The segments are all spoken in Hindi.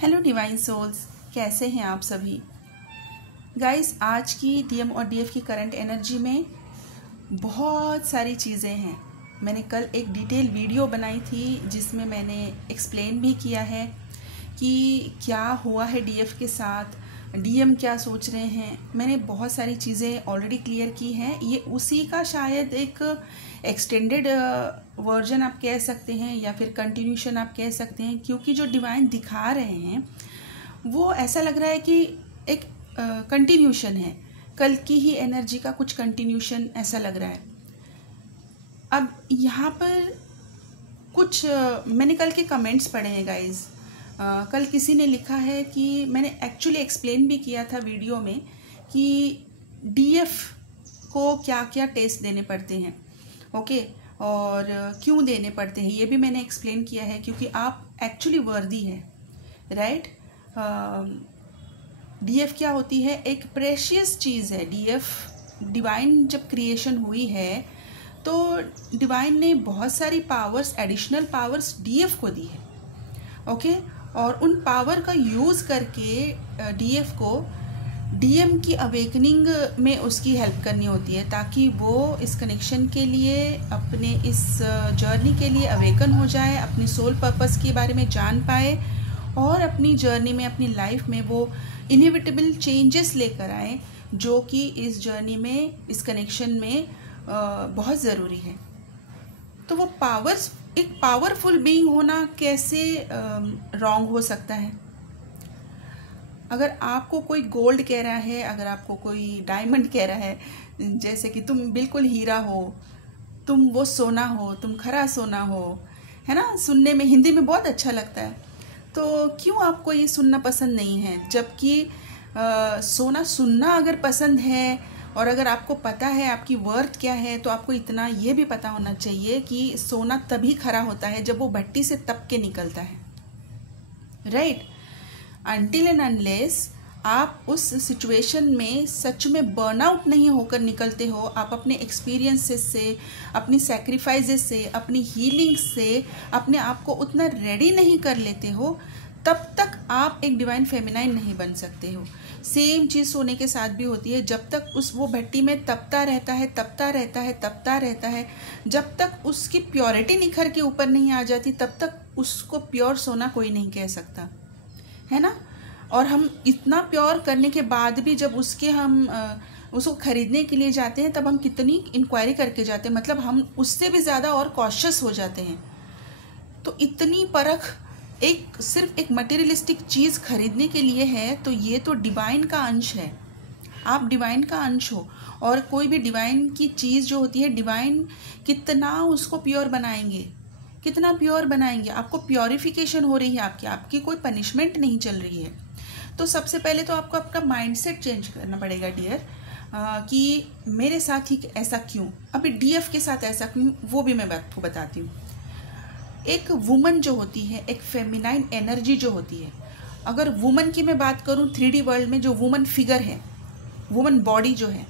हेलो डिवाइन सोल्स, कैसे हैं आप सभी गाइस। आज की डीएम और डीएफ की करंट एनर्जी में बहुत सारी चीज़ें हैं। मैंने कल एक डिटेल वीडियो बनाई थी जिसमें मैंने एक्सप्लेन भी किया है कि क्या हुआ है डीएफ के साथ, डीएम क्या सोच रहे हैं। मैंने बहुत सारी चीज़ें ऑलरेडी क्लियर की हैं। ये उसी का शायद एक एक्सटेंडेड वर्जन आप कह सकते हैं या फिर कंटिन्यूशन आप कह सकते हैं, क्योंकि जो डिवाइन दिखा रहे हैं वो ऐसा लग रहा है कि एक कंटिन्यूशन है, कल की ही एनर्जी का कुछ कंटिन्यूशन ऐसा लग रहा है। अब यहाँ पर कुछ मैंने कल के कमेंट्स पढ़े हैं गाइज। कल किसी ने लिखा है कि मैंने एक्चुअली एक्सप्लेन भी किया था वीडियो में कि डीएफ को क्या क्या टेस्ट देने पड़ते हैं, ओके, और क्यों देने पड़ते हैं ये भी मैंने एक्सप्लेन किया है, क्योंकि आप एक्चुअली वर्दी है, राइट। डीएफ क्या होती है? एक प्रेशियस चीज़ है डीएफ। डिवाइन जब क्रिएशन हुई है तो डिवाइन ने बहुत सारी पावर्स, एडिशनल पावर्स डीएफ को दी है, ओके। और उन पावर का यूज़ करके डीएफ को डीएम की अवेकनिंग में उसकी हेल्प करनी होती है, ताकि वो इस कनेक्शन के लिए, अपने इस जर्नी के लिए अवेकन हो जाए, अपनी सोल पर्पस के बारे में जान पाए और अपनी जर्नी में, अपनी लाइफ में वो इनएविटेबल चेंजेस लेकर आए जो कि इस जर्नी में, इस कनेक्शन में बहुत ज़रूरी है। तो वो पावर्स, एक पावरफुल बीइंग होना कैसे रॉन्ग हो सकता है? अगर आपको कोई गोल्ड कह रहा है, अगर आपको कोई डायमंड कह रहा है, जैसे कि तुम बिल्कुल हीरा हो, तुम वो सोना हो, तुम खरा सोना हो, है ना, सुनने में हिंदी में बहुत अच्छा लगता है, तो क्यों आपको ये सुनना पसंद नहीं है? जबकि सोना सुनना अगर पसंद है और अगर आपको पता है आपकी वर्थ क्या है, तो आपको इतना ये भी पता होना चाहिए कि सोना तभी खरा होता है जब वो भट्टी से तप के निकलता है, राइट। अनटिल एंड अनलेस आप उस सिचुएशन में सच में बर्नआउट नहीं होकर निकलते हो, आप अपने एक्सपीरियंसेस से, अपनी सैक्रिफाइसेस से, अपनी हीलिंग से अपने आप को उतना रेडी नहीं कर लेते हो, तब तक आप एक डिवाइन फेमिनाइन नहीं बन सकते हो। सेम चीज़ सोने के साथ भी होती है। जब तक वो भट्टी में तपता रहता है, तपता रहता है, तपता रहता है, जब तक उसकी प्योरिटी निखर के ऊपर नहीं आ जाती, तब तक उसको प्योर सोना कोई नहीं कह सकता, है ना। और हम इतना प्योर करने के बाद भी जब हम उसको खरीदने के लिए जाते हैं, तब हम कितनी इंक्वायरी करके जाते हैं, मतलब हम उससे भी ज़्यादा और कॉशियस हो जाते हैं। तो इतनी परख सिर्फ एक मटेरियलिस्टिक चीज़ खरीदने के लिए है, तो ये तो डिवाइन का अंश है। आप डिवाइन का अंश हो, और कोई भी डिवाइन की चीज़ जो होती है, डिवाइन कितना उसको प्योर बनाएंगे, कितना प्योर बनाएंगे। आपको प्योरिफिकेशन हो रही है, आपकी कोई पनिशमेंट नहीं चल रही है। तो सबसे पहले तो आपको आपका माइंडसेट चेंज करना पड़ेगा डियर, कि मेरे साथ ही ऐसा क्यों, अभी डीएफ के साथ ऐसा क्यों, वो भी मैं आपको बताती हूँ। एक वुमन जो होती है, एक फेमिनाइन एनर्जी जो होती है, अगर वुमन की मैं बात करूँ 3D वर्ल्ड में, जो वुमन फिगर है, वुमन बॉडी जो है,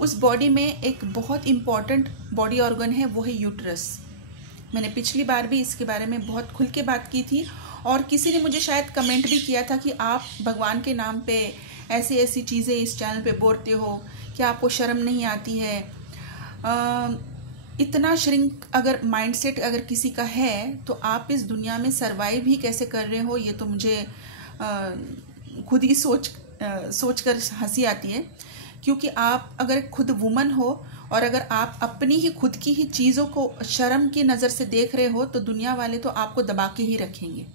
उस बॉडी में एक बहुत इम्पॉर्टेंट बॉडी ऑर्गन है, वो है यूट्रस। मैंने पिछली बार भी इसके बारे में बहुत खुल के बात की थी, और किसी ने मुझे शायद कमेंट भी किया था कि आप भगवान के नाम पे ऐसी ऐसी चीज़ें इस चैनल पे बोलते हो, क्या आपको शर्म नहीं आती है? इतना श्रिंक अगर माइंडसेट अगर किसी का है, तो आप इस दुनिया में सरवाइव ही कैसे कर रहे हो, ये तो मुझे खुद ही सोच कर हंसी आती है। क्योंकि आप अगर खुद वुमन हो और अगर आप अपनी ही खुद की ही चीज़ों को शर्म की नज़र से देख रहे हो, तो दुनिया वाले तो आपको दबा के ही रखेंगे।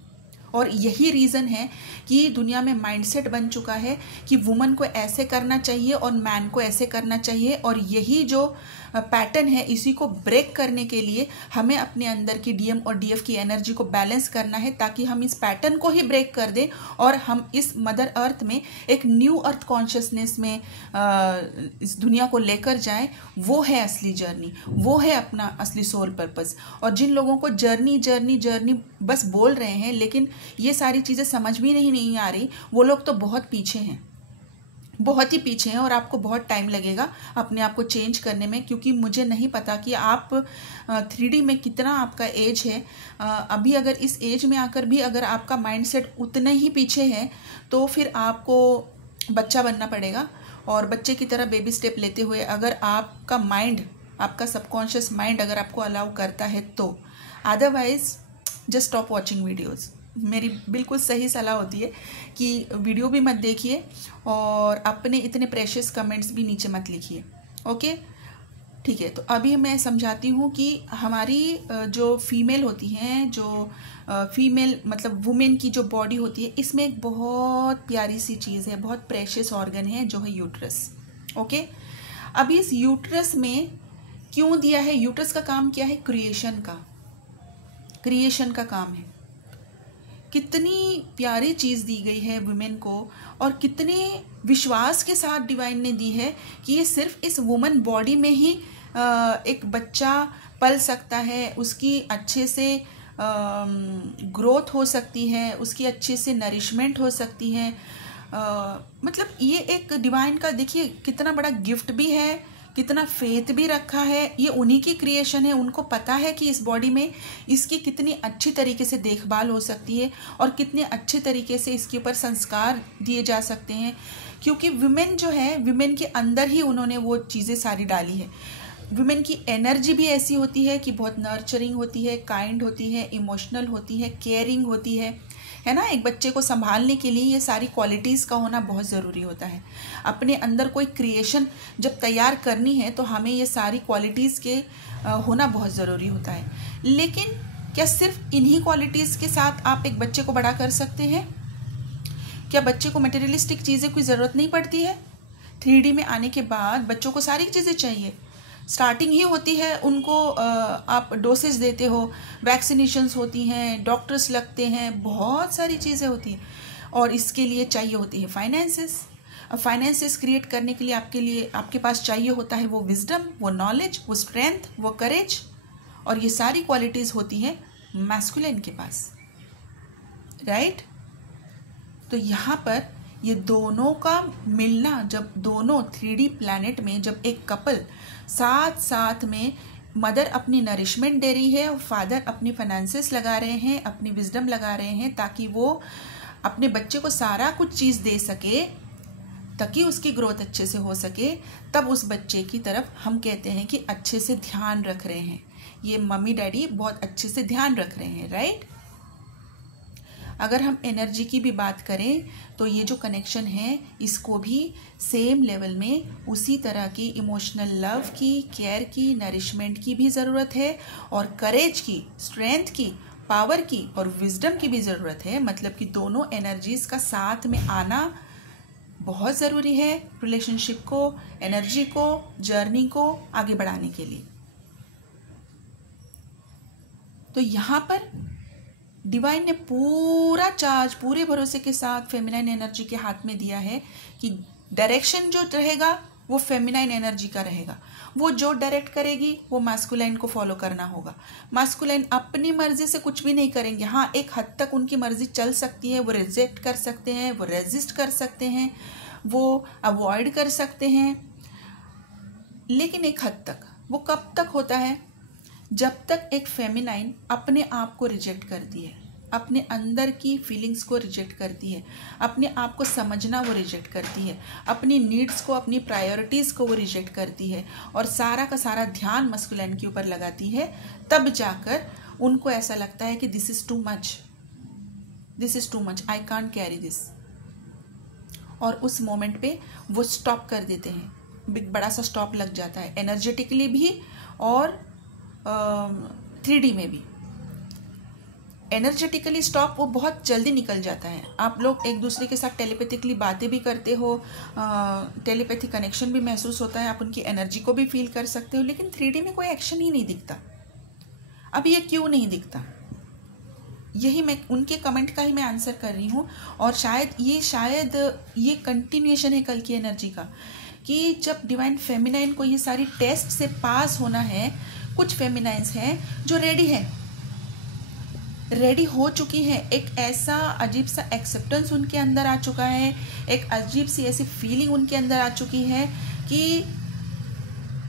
और यही रीज़न है कि दुनिया में माइंडसेट बन चुका है कि वुमन को ऐसे करना चाहिए और मैन को ऐसे करना चाहिए, और यही जो पैटर्न है, इसी को ब्रेक करने के लिए हमें अपने अंदर की डीएम और डीएफ की एनर्जी को बैलेंस करना है, ताकि हम इस पैटर्न को ही ब्रेक कर दें और हम इस मदर अर्थ में एक न्यू अर्थ कॉन्शियसनेस में इस दुनिया को लेकर जाएं। वो है असली जर्नी, वो है अपना असली सोल पर्पस। और जिन लोगों को जर्नी जर्नी जर्नी बस बोल रहे हैं, लेकिन ये सारी चीज़ें समझ भी नहीं आ रही, वो लोग तो बहुत पीछे हैं, बहुत ही पीछे हैं और आपको बहुत टाइम लगेगा अपने आप को चेंज करने में, क्योंकि मुझे नहीं पता कि आप 3D में कितना आपका एज है। अभी अगर इस एज में आकर भी अगर आपका माइंडसेट उतना ही पीछे है तो फिर आपको बच्चा बनना पड़ेगा, और बच्चे की तरह बेबी स्टेप लेते हुए अगर आपका माइंड, आपका सबकॉन्शियस माइंड अगर आपको अलाउ करता है तो। Otherwise just stop watching videos. मेरी बिल्कुल सही सलाह होती है कि वीडियो भी मत देखिए और अपने इतने प्रेशियस कमेंट्स भी नीचे मत लिखिए। ओके, ठीक है। तो अभी मैं समझाती हूँ कि हमारी जो फीमेल होती हैं, जो फीमेल मतलब वुमेन की जो बॉडी होती है, इसमें एक बहुत प्यारी सी चीज़ है, बहुत प्रेशियस ऑर्गन है जो है यूट्रस। ओके, अभी इस यूट्रस में क्यों दिया है, यूट्रस का काम क्या है, क्रिएशन का काम है। कितनी प्यारी चीज़ दी गई है वुमेन को, और कितने विश्वास के साथ डिवाइन ने दी है कि ये सिर्फ इस वुमन बॉडी में ही एक बच्चा पल सकता है, उसकी अच्छे से ग्रोथ हो सकती है, उसकी अच्छे से नरिशमेंट हो सकती है। मतलब ये एक डिवाइन का देखिए कितना बड़ा गिफ्ट भी है, कितना फेथ भी रखा है। ये उन्हीं की क्रिएशन है, उनको पता है कि इस बॉडी में इसकी कितनी अच्छी तरीके से देखभाल हो सकती है और कितने अच्छे तरीके से इसके ऊपर संस्कार दिए जा सकते हैं, क्योंकि विमेन जो है, विमेन के अंदर ही उन्होंने वो चीज़ें सारी डाली है। विमेन की एनर्जी भी ऐसी होती है कि बहुत नर्चरिंग होती है, काइंड होती है, इमोशनल होती है, केयरिंग होती है ना। एक बच्चे को संभालने के लिए ये सारी क्वालिटीज़ का होना बहुत ज़रूरी होता है। अपने अंदर कोई क्रिएशन जब तैयार करनी है तो हमें ये सारी क्वालिटीज़ के होना बहुत ज़रूरी होता है। लेकिन क्या सिर्फ इन्हीं क्वालिटीज़ के साथ आप एक बच्चे को बड़ा कर सकते हैं? क्या बच्चे को मटेरियलिस्टिक चीज़ें कोई ज़रूरत नहीं पड़ती है? 3D में आने के बाद बच्चों को सारी चीज़ें चाहिए। स्टार्टिंग ही होती है, उनको आप डोसेज देते हो, वैक्सीनेशंस होती हैं, डॉक्टर्स लगते हैं, बहुत सारी चीज़ें होती हैं, और इसके लिए चाहिए होती है फाइनेंसेस। अब फाइनेंसेस क्रिएट करने के लिए आपके पास चाहिए होता है वो विजडम, वो नॉलेज, वो स्ट्रेंथ, वो करेज, और ये सारी क्वालिटीज़ होती हैं मैस्कुलिन के पास, राइट। तो यहाँ पर ये दोनों का मिलना, जब दोनों 3D प्लैनेट में जब एक कपल साथ साथ में, मदर अपनी नरिशमेंट दे रही है और फादर अपनी फाइनेंसेस लगा रहे हैं, अपनी विजडम लगा रहे हैं, ताकि वो अपने बच्चे को सारा कुछ चीज़ दे सके, ताकि उसकी ग्रोथ अच्छे से हो सके, तब उस बच्चे की तरफ हम कहते हैं कि अच्छे से ध्यान रख रहे हैं, ये मम्मी डैडी बहुत अच्छे से ध्यान रख रहे हैं, राइट। अगर हम एनर्जी की भी बात करें तो ये जो कनेक्शन है, इसको भी सेम लेवल में उसी तरह की इमोशनल लव की, केयर की, नरिशमेंट की भी ज़रूरत है, और करेज की, स्ट्रेंथ की, पावर की और विजडम की भी ज़रूरत है। मतलब कि दोनों एनर्जीज़ का साथ में आना बहुत ज़रूरी है रिलेशनशिप को, एनर्जी को, जर्नी को आगे बढ़ाने के लिए। तो यहाँ पर डिवाइन ने पूरा चार्ज, पूरे भरोसे के साथ फेमिनाइन एनर्जी के हाथ में दिया है कि डायरेक्शन जो रहेगा वो फेमिनाइन एनर्जी का रहेगा, वो जो डायरेक्ट करेगी वो मास्कुलाइन को फॉलो करना होगा। मास्कुलाइन अपनी मर्जी से कुछ भी नहीं करेंगे। हाँ, एक हद तक उनकी मर्जी चल सकती है, वो रिजेक्ट कर सकते हैं, वो रेजिस्ट कर सकते हैं, वो अवॉइड कर सकते हैं, लेकिन एक हद तक। वो कब तक होता है? जब तक एक फेमिनाइन अपने आप को रिजेक्ट करती है, अपने अंदर की फीलिंग्स को रिजेक्ट करती है, अपने आप को समझना वो रिजेक्ट करती है, अपनी नीड्स को, अपनी प्रायोरिटीज़ को वो रिजेक्ट करती है, और सारा का सारा ध्यान मस्कुलाइन के ऊपर लगाती है, तब जाकर उनको ऐसा लगता है कि this is too much, I can't carry this, और उस मोमेंट पे वो स्टॉप कर देते हैं। बिग बड़ा सा स्टॉप लग जाता है, एनर्जेटिकली भी और 3D में भी। एनर्जेटिकली स्टॉप वो बहुत जल्दी निकल जाता है। आप लोग एक दूसरे के साथ टेलीपैथिकली बातें भी करते हो, टेलीपैथिक कनेक्शन भी महसूस होता है, आप उनकी एनर्जी को भी फील कर सकते हो, लेकिन 3D में कोई एक्शन ही नहीं दिखता। अब ये क्यों नहीं दिखता? यही मैं उनके कमेंट का ही मैं आंसर कर रही हूँ, और शायद ये कंटिन्यूएशन है कल की एनर्जी का, कि जब डिवाइन फेमिनाइन को ये सारी टेस्ट से पास होना है, कुछ फेमिनाइंस हैं जो रेडी हैं, रेडी हो चुकी हैं। एक ऐसा अजीब सा एक्सेप्टेंस उनके अंदर आ चुका है, एक अजीब सी ऐसी फीलिंग उनके अंदर आ चुकी है कि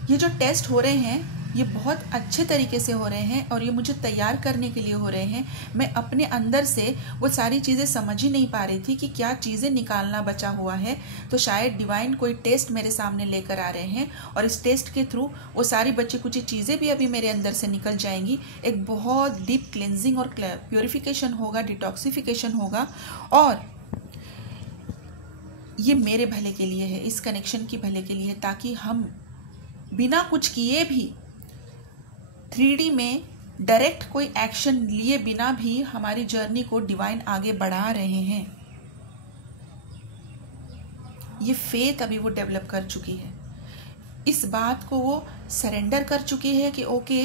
ये जो टेस्ट हो रहे हैं ये बहुत अच्छे तरीके से हो रहे हैं और ये मुझे तैयार करने के लिए हो रहे हैं। मैं अपने अंदर से वो सारी चीज़ें समझ ही नहीं पा रही थी कि क्या चीज़ें निकालना बचा हुआ है। तो शायद डिवाइन कोई टेस्ट मेरे सामने लेकर आ रहे हैं और इस टेस्ट के थ्रू वो सारी बची कुची चीज़ें भी अभी मेरे अंदर से निकल जाएंगी। एक बहुत डीप क्लेंजिंग और प्योरिफिकेशन होगा, डिटॉक्सिफिकेशन होगा और ये मेरे भले के लिए है, इस कनेक्शन की भले के लिए, ताकि हम बिना कुछ किए भी 3D में डायरेक्ट कोई एक्शन लिए बिना भी हमारी जर्नी को डिवाइन आगे बढ़ा रहे हैं। ये फेथ अभी वो डेवलप कर चुकी है, इस बात को वो सरेंडर कर चुकी है कि okay,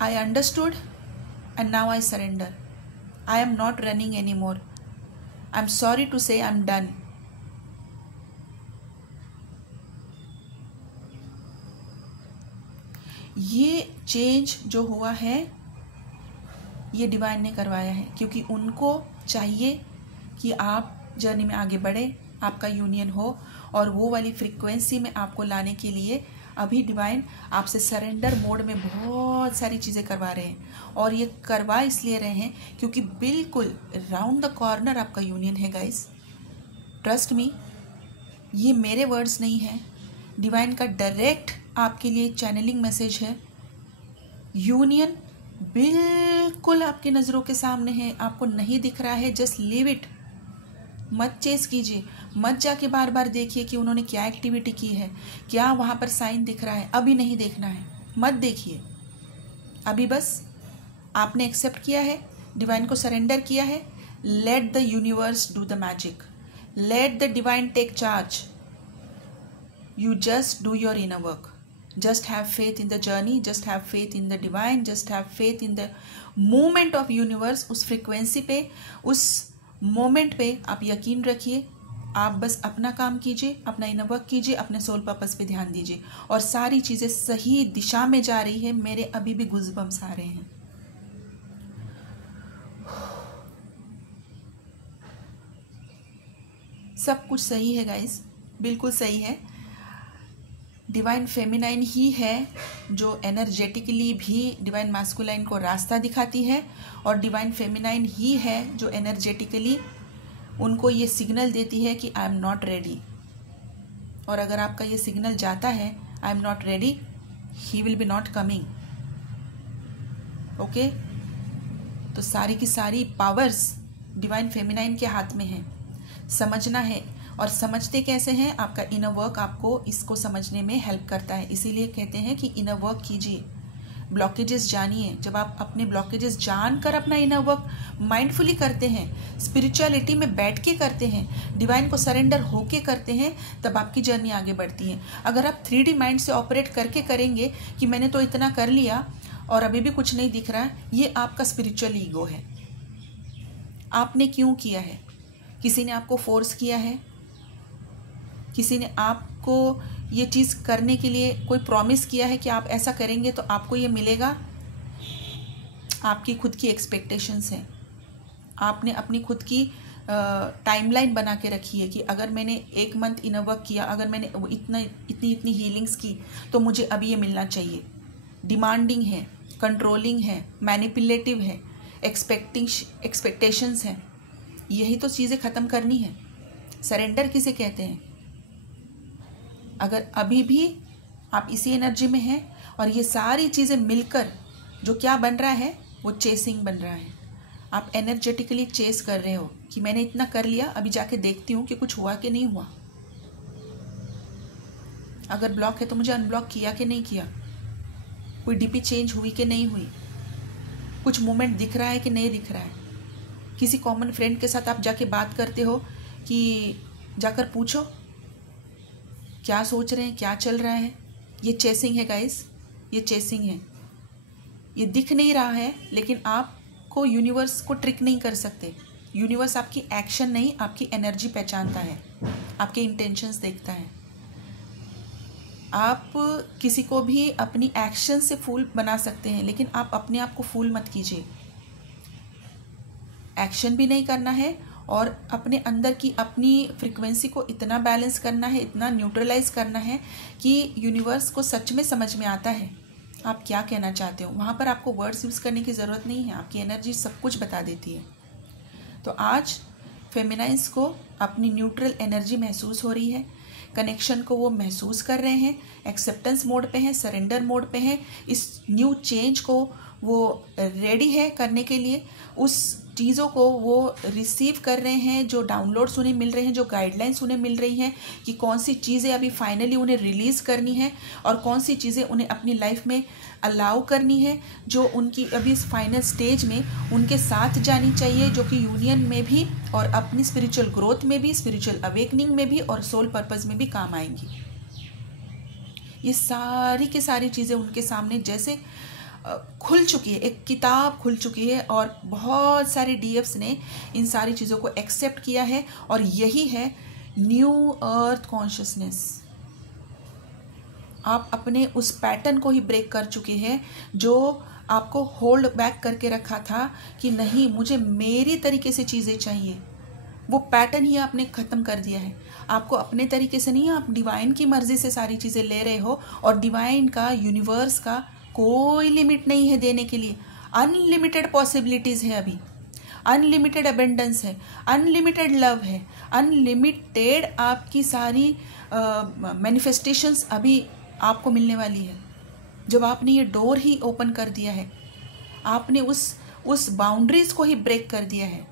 I understood and now I surrender, I am not running any more, I am sorry to say I am done. ये चेंज जो हुआ है ये डिवाइन ने करवाया है, क्योंकि उनको चाहिए कि आप जर्नी में आगे बढ़े, आपका यूनियन हो, और वो वाली फ्रीक्वेंसी में आपको लाने के लिए अभी डिवाइन आपसे सरेंडर मोड में बहुत सारी चीज़ें करवा रहे हैं। और ये करवा इसलिए रहे हैं क्योंकि बिल्कुल राउंड द कॉर्नर आपका यूनियन है गाइस। ट्रस्ट मी, ये मेरे वर्ड्स नहीं हैं, डिवाइन का डायरेक्ट आपके लिए चैनलिंग मैसेज है। यूनियन बिल्कुल आपकी नज़रों के सामने है, आपको नहीं दिख रहा है, जस्ट लीव इट, मत चेस कीजिए, मत जाके बार बार देखिए कि उन्होंने क्या एक्टिविटी की है, क्या वहाँ पर साइन दिख रहा है, अभी नहीं देखना है, मत देखिए। अभी बस आपने एक्सेप्ट किया है, डिवाइन को सरेंडर किया है, let the universe do the magic, let the divine take charge, you just do your inner work, just have faith in the journey, just have faith in the divine, just have faith in the movement of universe। उस फ्रीक्वेंसी पे, उस मोमेंट पे आप यकीन रखिए, आप बस अपना काम कीजिए, अपना इनर वर्क कीजिए, अपने सोल पर्पस पे ध्यान दीजिए और सारी चीज़ें सही दिशा में जा रही है। मेरे अभी भी गुज़बम्स आ रहे हैं। सब कुछ सही है गाइस, बिल्कुल सही है। डिवाइन फेमिनाइन ही है जो एनर्जेटिकली भी डिवाइन मास्कुलाइन को रास्ता दिखाती है और डिवाइन फेमिनाइन ही है जो एनर्जेटिकली उनको ये सिग्नल देती है कि आई एम नॉट रेडी। और अगर आपका ये सिग्नल जाता है आई am not ready, he will be not coming. Okay, तो सारी की सारी पावर्स डिवाइन फेमिनाइन के हाथ में है, समझना है। और समझते कैसे हैं? आपका इनर वर्क आपको इसको समझने में हेल्प करता है। इसीलिए कहते हैं कि इनर वर्क कीजिए, ब्लॉकेजेस जानिए। जब आप अपने ब्लॉकेजेस जानकर अपना इनर वर्क माइंडफुली करते हैं, स्पिरिचुअलिटी में बैठ के करते हैं, डिवाइन को सरेंडर होके करते हैं, तब आपकी जर्नी आगे बढ़ती है। अगर आप 3D माइंड से ऑपरेट करके करेंगे कि मैंने तो इतना कर लिया और अभी भी कुछ नहीं दिख रहा है, ये आपका स्पिरिचुअल ईगो है। आपने क्यों किया है? किसी ने आपको फोर्स किया है? किसी ने आपको ये चीज़ करने के लिए कोई प्रॉमिस किया है कि आप ऐसा करेंगे तो आपको ये मिलेगा? आपकी खुद की एक्सपेक्टेशंस हैं। आपने अपनी खुद की टाइमलाइन बना के रखी है कि अगर मैंने 1 मंथ इनर वर्क किया, अगर मैंने इतनी हीलिंग्स की तो मुझे अभी ये मिलना चाहिए। डिमांडिंग है, कंट्रोलिंग है, मैनिपुलेटिव है, एक्सपेक्टेशंस हैं। यही तो चीज़ें ख़त्म करनी है। सरेंडर किसे कहते हैं? अगर अभी भी आप इसी एनर्जी में हैं और ये सारी चीज़ें मिलकर जो क्या बन रहा है वो चेसिंग बन रहा है। आप एनर्जेटिकली चेस कर रहे हो कि मैंने इतना कर लिया, अभी जाके देखती हूँ कि कुछ हुआ कि नहीं हुआ। अगर ब्लॉक है तो मुझे अनब्लॉक किया कि नहीं किया, कोई डीपी चेंज हुई कि नहीं हुई, कुछ मूवमेंट दिख रहा है कि नहीं दिख रहा है। किसी कॉमन फ्रेंड के साथ आप जाके बात करते हो कि जाकर पूछो क्या सोच रहे हैं, क्या चल रहा है। ये चेसिंग है गाइस, ये चेसिंग है। ये दिख नहीं रहा है लेकिन आपको यूनिवर्स को ट्रिक नहीं कर सकते। यूनिवर्स आपकी एक्शन नहीं, आपकी एनर्जी पहचानता है, आपके इंटेंशंस देखता है। आप किसी को भी अपनी एक्शन से फूल बना सकते हैं लेकिन आप अपने आप को फूल मत कीजिए। एक्शन भी नहीं करना है और अपने अंदर की अपनी फ्रीक्वेंसी को इतना बैलेंस करना है, इतना न्यूट्रलाइज करना है कि यूनिवर्स को सच में समझ में आता है आप क्या कहना चाहते हो। वहाँ पर आपको वर्ड्स यूज़ करने की ज़रूरत नहीं है, आपकी एनर्जी सब कुछ बता देती है। तो आज फेमिनाइन्स को अपनी न्यूट्रल एनर्जी महसूस हो रही है, कनेक्शन को वो महसूस कर रहे हैं, एक्सेप्टेंस मोड पे हैं, सरेंडर मोड पे हैं, इस न्यू चेंज को वो रेडी है करने के लिए, उस चीज़ों को वो रिसीव कर रहे हैं, जो डाउनलोड्स उन्हें मिल रहे हैं, जो गाइडलाइंस उन्हें मिल रही हैं कि कौन सी चीज़ें अभी फाइनली उन्हें रिलीज़ करनी है और कौन सी चीज़ें उन्हें अपनी लाइफ में अलाउ करनी है, जो उनकी अभी इस फाइनल स्टेज में उनके साथ जानी चाहिए, जो कि यूनियन में भी और अपनी स्पिरिचुअल ग्रोथ में भी, स्पिरिचुअल अवेकनिंग में भी और सोल पर्पस में भी काम आएंगी। ये सारी की सारी चीज़ें उनके सामने जैसे खुल चुकी है, एक किताब खुल चुकी है और बहुत सारे डीएफ्स ने इन सारी चीज़ों को एक्सेप्ट किया है और यही है न्यू अर्थ कॉन्शियसनेस। आप अपने उस पैटर्न को ही ब्रेक कर चुके हैं जो आपको होल्ड बैक करके रखा था कि नहीं मुझे मेरी तरीके से चीज़ें चाहिए, वो पैटर्न ही आपने ख़त्म कर दिया है। आपको अपने तरीके से नहीं, आप डिवाइन की मर्ज़ी से सारी चीज़ें ले रहे हो और डिवाइन का, यूनिवर्स का कोई लिमिट नहीं है देने के लिए। अनलिमिटेड पॉसिबिलिटीज़ है, अभी अनलिमिटेड अबेंडेंस है, अनलिमिटेड लव है, अनलिमिटेड आपकी सारी मैनिफेस्टेशंस अभी आपको मिलने वाली है। जब आपने ये डोर ही ओपन कर दिया है, आपने उस बाउंड्रीज को ही ब्रेक कर दिया है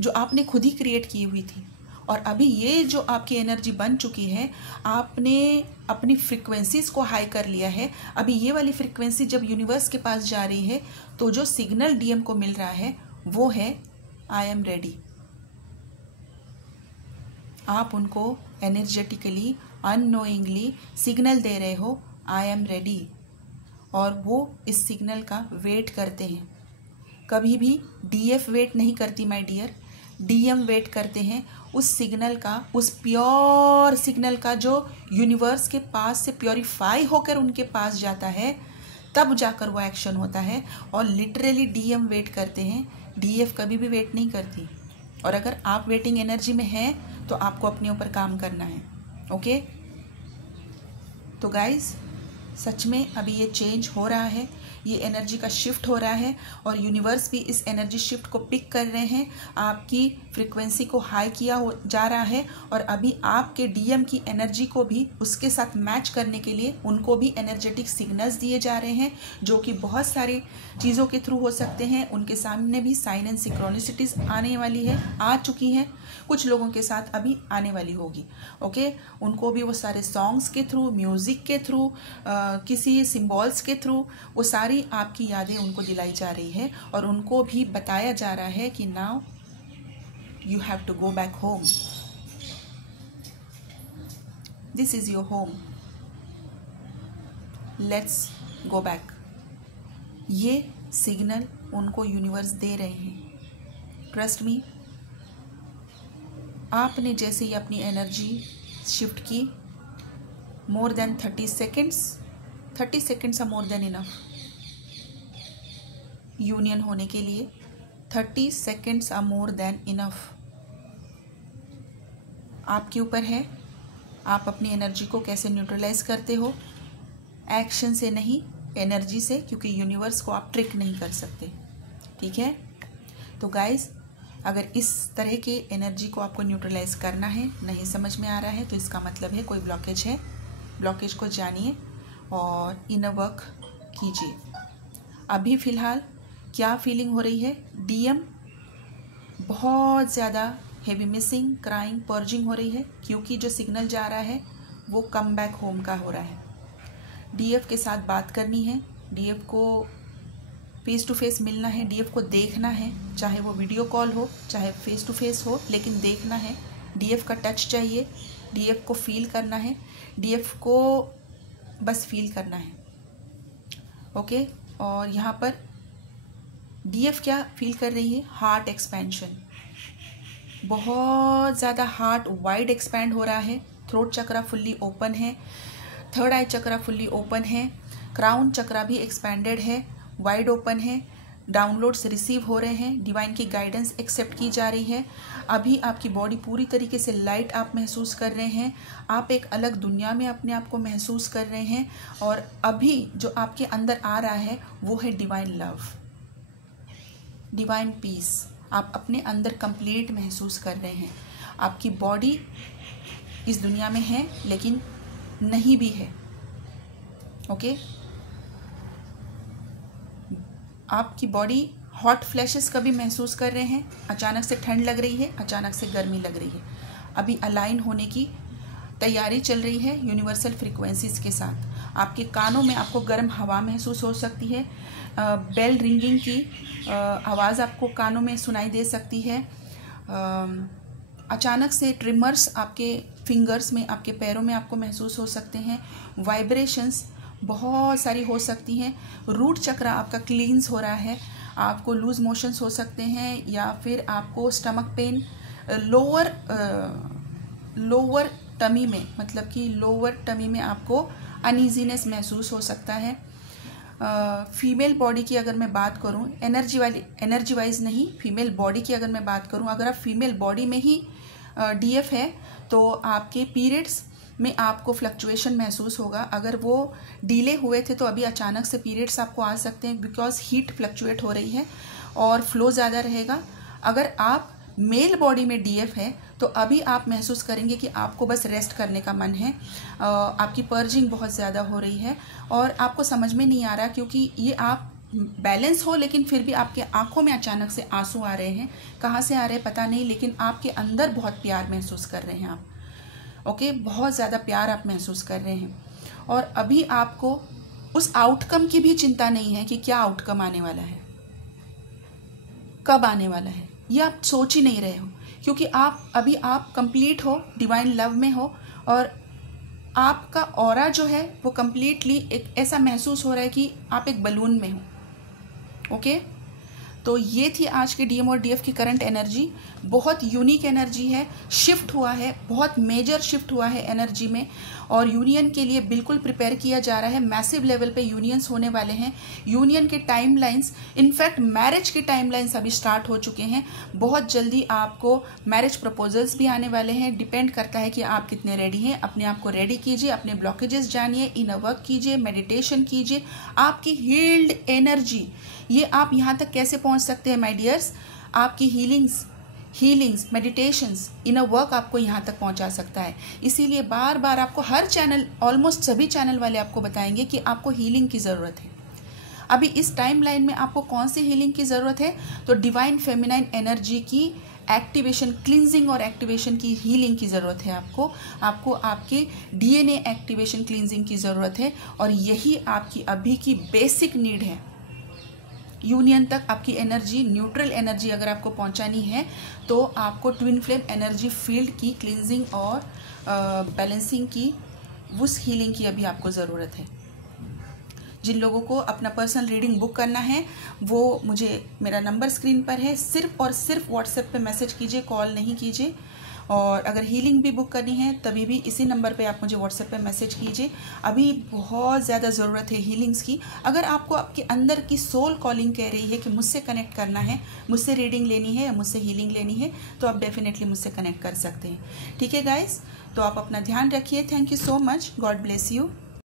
जो आपने खुद ही क्रिएट की हुई थी। और अभी ये जो आपकी एनर्जी बन चुकी है, आपने अपनी फ्रीक्वेंसीज को हाई कर लिया है। अभी ये वाली फ्रीक्वेंसी जब यूनिवर्स के पास जा रही है तो जो सिग्नल डीएम को मिल रहा है वो है आई एम रेडी। आप उनको एनर्जेटिकली, अननोइंगली सिग्नल दे रहे हो आई एम रेडी, और वो इस सिग्नल का वेट करते हैं। कभी भी डीएफ वेट नहीं करती माय डियर, डीएम वेट करते हैं उस सिग्नल का, उस प्योर सिग्नल का जो यूनिवर्स के पास से प्योरीफाई होकर उनके पास जाता है, तब जाकर वो एक्शन होता है। और लिटरली डीएम वेट करते हैं, डीएफ कभी भी वेट नहीं करती। और अगर आप वेटिंग एनर्जी में हैं तो आपको अपने ऊपर काम करना है। ओके, तो गाइज सच में अभी ये चेंज हो रहा है, ये एनर्जी का शिफ्ट हो रहा है और यूनिवर्स भी इस एनर्जी शिफ्ट को पिक कर रहे हैं। आपकी फ्रीक्वेंसी को हाई किया जा रहा है और अभी आपके डीएम की एनर्जी को भी उसके साथ मैच करने के लिए उनको भी एनर्जेटिक सिग्नल्स दिए जा रहे हैं, जो कि बहुत सारी चीज़ों के थ्रू हो सकते हैं। उनके सामने भी साइन एंड सिंक्रोनिसिटीज़ आने वाली है, आ चुकी हैं, कुछ लोगों के साथ अभी आने वाली होगी। ओके, उनको भी वो सारे सॉन्ग्स के थ्रू, म्यूज़िक के थ्रू, किसी सिम्बॉल्स के थ्रू वो सारी आपकी यादें उनको दिलाई जा रही है और उनको भी बताया जा रहा है कि now you have to go back home, this is your home, let's go back. ये सिग्नल उनको यूनिवर्स दे रहे हैं। ट्रस्ट मी, आपने जैसे ही अपनी एनर्जी शिफ्ट की, more than 30 seconds are more than enough union होने के लिए। 30 seconds are more than enough. आपके ऊपर है आप अपनी एनर्जी को कैसे न्यूट्रलाइज करते हो, एक्शन से नहीं, एनर्जी से, क्योंकि यूनिवर्स को आप ट्रिक नहीं कर सकते। ठीक है, तो गाइज अगर इस तरह के एनर्जी को आपको न्यूट्रलाइज करना है, नहीं समझ में आ रहा है, तो इसका मतलब है कोई ब्लॉकेज है। ब्लॉकेज को जानिए और इनर वर्क कीजिए। अभी फ़िलहाल क्या फीलिंग हो रही है? डीएम बहुत ज़्यादा हेवी मिसिंग, क्राइंग, पर्जिंग हो रही है, क्योंकि जो सिग्नल जा रहा है वो कम बैक होम का हो रहा है। डीएफ के साथ बात करनी है, डीएफ को फेस टू फेस मिलना है, डीएफ को देखना है, चाहे वो वीडियो कॉल हो चाहे फेस टू फेस हो, लेकिन देखना है। डीएफ का टच चाहिए, डीएफ को फील करना है, डीएफ को बस फील करना है। ओके, और यहाँ पर डीएफ क्या फील कर रही है? हार्ट एक्सपेंशन, बहुत ज़्यादा हार्ट वाइड एक्सपैंड हो रहा है। थ्रोट चक्रा फुल्ली ओपन है, थर्ड आई चक्रा फुल्ली ओपन है, क्राउन चक्रा भी एक्सपैंडेड है, वाइड ओपन है। डाउनलोड्स रिसीव हो रहे हैं, डिवाइन की गाइडेंस एक्सेप्ट की जा रही है। अभी आपकी बॉडी पूरी तरीके से लाइट आप महसूस कर रहे हैं, आप एक अलग दुनिया में अपने आप को महसूस कर रहे हैं। और अभी जो आपके अंदर आ रहा है वो है डिवाइन लव, डिवाइन पीस। आप अपने अंदर कंप्लीट महसूस कर रहे हैं। आपकी बॉडी इस दुनिया में है लेकिन नहीं भी है। ओके, आपकी बॉडी हॉट फ्लैशेस कभी महसूस कर रहे हैं, अचानक से ठंड लग रही है, अचानक से गर्मी लग रही है। अभी अलाइन होने की तैयारी चल रही है यूनिवर्सल फ्रीक्वेंसीज के साथ। आपके कानों में आपको गर्म हवा महसूस हो सकती है, बेल रिंगिंग की आवाज़ आपको कानों में सुनाई दे सकती है। अचानक से ट्रिमर्स आपके फिंगर्स में, आपके पैरों में आपको महसूस हो सकते हैं। वाइब्रेशंस बहुत सारी हो सकती हैं। रूट चक्र आपका क्लींस हो रहा है, आपको लूज मोशंस हो सकते हैं, या फिर आपको स्टमक पेन लोअर टमी में, मतलब कि लोअर टमी में आपको अनईजीनेस महसूस हो सकता है। फीमेल बॉडी की अगर मैं बात करूं, एनर्जी वाइज नहीं, फीमेल बॉडी की अगर मैं बात करूं, अगर आप फीमेल बॉडी में ही डीएफ है तो आपके पीरियड्स में आपको फ्लक्चुएशन महसूस होगा। अगर वो डिले हुए थे तो अभी अचानक से पीरियड्स आपको आ सकते हैं, बिकॉज हीट फ्लक्चुएट हो रही है और फ्लो ज़्यादा रहेगा। अगर आप मेल बॉडी में डीएफ है तो अभी आप महसूस करेंगे कि आपको बस रेस्ट करने का मन है, आपकी पर्जिंग बहुत ज़्यादा हो रही है और आपको समझ में नहीं आ रहा, क्योंकि ये आप बैलेंस हो लेकिन फिर भी आपके आंखों में अचानक से आंसू आ रहे हैं। कहाँ से आ रहे हैं पता नहीं, लेकिन आपके अंदर बहुत प्यार महसूस कर रहे हैं आप। ओके, बहुत ज़्यादा प्यार आप महसूस कर रहे हैं। और अभी आपको उस आउटकम की भी चिंता नहीं है कि क्या आउटकम आने वाला है, कब आने वाला है, ये आप सोच ही नहीं रहे हो, क्योंकि आप कंप्लीट हो, डिवाइन लव में हो और आपका ऑरा जो है वो कंप्लीटली एक ऐसा महसूस हो रहा है कि आप एक बलून में हो। ओके, तो ये थी आज के डीएम और डीएफ की करंट एनर्जी। बहुत यूनिक एनर्जी है, शिफ्ट हुआ है, बहुत मेजर शिफ्ट हुआ है एनर्जी में, और यूनियन के लिए बिल्कुल प्रिपेयर किया जा रहा है। मैसिव लेवल पे यूनियंस होने वाले हैं। यूनियन के टाइमलाइंस, इनफैक्ट मैरिज के टाइमलाइंस अभी स्टार्ट हो चुके हैं। बहुत जल्दी आपको मैरिज प्रपोजल्स भी आने वाले हैं। डिपेंड करता है कि आप कितने रेडी हैं। अपने आप को रेडी कीजिए, अपने ब्लॉकेजेस जानिए, इनर वर्क कीजिए, मेडिटेशन कीजिए। आपकी हील्ड एनर्जी, ये आप यहाँ तक कैसे पहुँच सकते हैं माय डियर्स, आपकी हीलिंग्स, मेडिटेशंस, इनर वर्क आपको यहाँ तक पहुँचा सकता है। इसीलिए बार बार आपको हर चैनल, ऑलमोस्ट सभी चैनल वाले आपको बताएंगे कि आपको हीलिंग की ज़रूरत है। अभी इस टाइम लाइन में आपको कौन सी हीलिंग की ज़रूरत है, तो डिवाइन फेमिनाइन एनर्जी की एक्टिवेशन, क्लिनजिंग और एक्टिवेशन की हीलिंग की ज़रूरत है। आपको आपके डीएनए एक्टिवेशन, क्लिनजिंग की ज़रूरत है, और यही आपकी अभी की बेसिक नीड है। यूनियन तक आपकी एनर्जी, न्यूट्रल एनर्जी अगर आपको पहुंचानी है तो आपको ट्विन फ्लेम एनर्जी फील्ड की क्लींजिंग और बैलेंसिंग की, उस हीलिंग की अभी आपको ज़रूरत है। जिन लोगों को अपना पर्सनल रीडिंग बुक करना है वो मुझे, मेरा नंबर स्क्रीन पर है, सिर्फ और सिर्फ व्हाट्सएप पे मैसेज कीजिए, कॉल नहीं कीजिए। और अगर हीलिंग भी बुक करनी है तभी भी इसी नंबर पे आप मुझे व्हाट्सएप पे मैसेज कीजिए। अभी बहुत ज़्यादा ज़रूरत है हीलिंग्स की। अगर आपको आपके अंदर की सोल कॉलिंग कह रही है कि मुझसे कनेक्ट करना है, मुझसे रीडिंग लेनी है या मुझसे हीलिंग लेनी है, तो आप डेफिनेटली मुझसे कनेक्ट कर सकते हैं। ठीक है गाइस, तो आप अपना ध्यान रखिए। Thank you so much, God bless you.